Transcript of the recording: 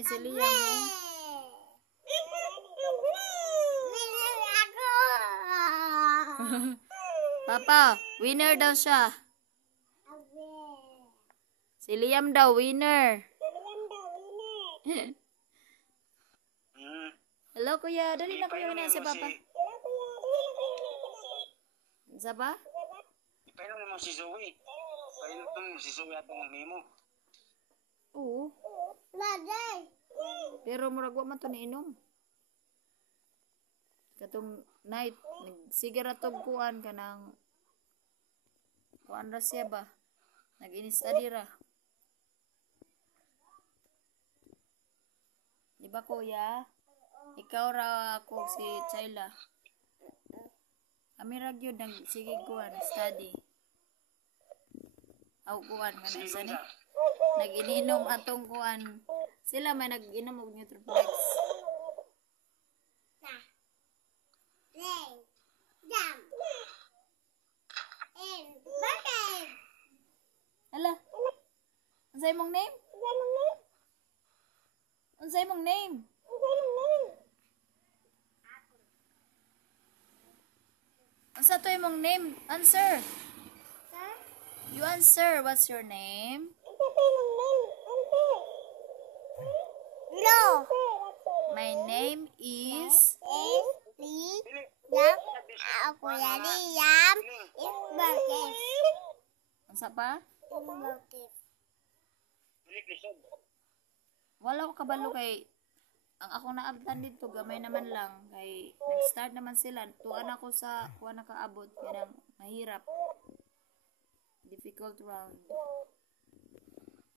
gani si Liam mo. Papa, winner daw siya. Si Liam daw, winner. Hello, kuya. Dali na, kuya. Wala si Papa. Sa ba? Ipainom naman si Zoe. Ipainom si Zoe at ang mimo. Oo. Pero murag wa man to niinom. Katong night, nagsigara tog kuan kanang kuan ra siya ba? Nag-ini-study ra. Di ba kuya? Ikaw ra ako si Chayla. Kami ra gyud sige kuan study. Aw kuan kana sa ni. Nag-ininom atong kuan. Sila may nag-inom og Nutriplex. Hala. Unsay mong name? Unsay mong name? Unsa to imong name? Answer. You answer. What's your name? No. My name is Liam. Ako ya Liam. Isberkis. Unsa pa? Isberkis. Wala ko kabalo kay ang ako naabtan dito gamay naman lang kay nag-start naman sila. Tuan ako sa kuha nakaabot kanang mahirap. Difficult round.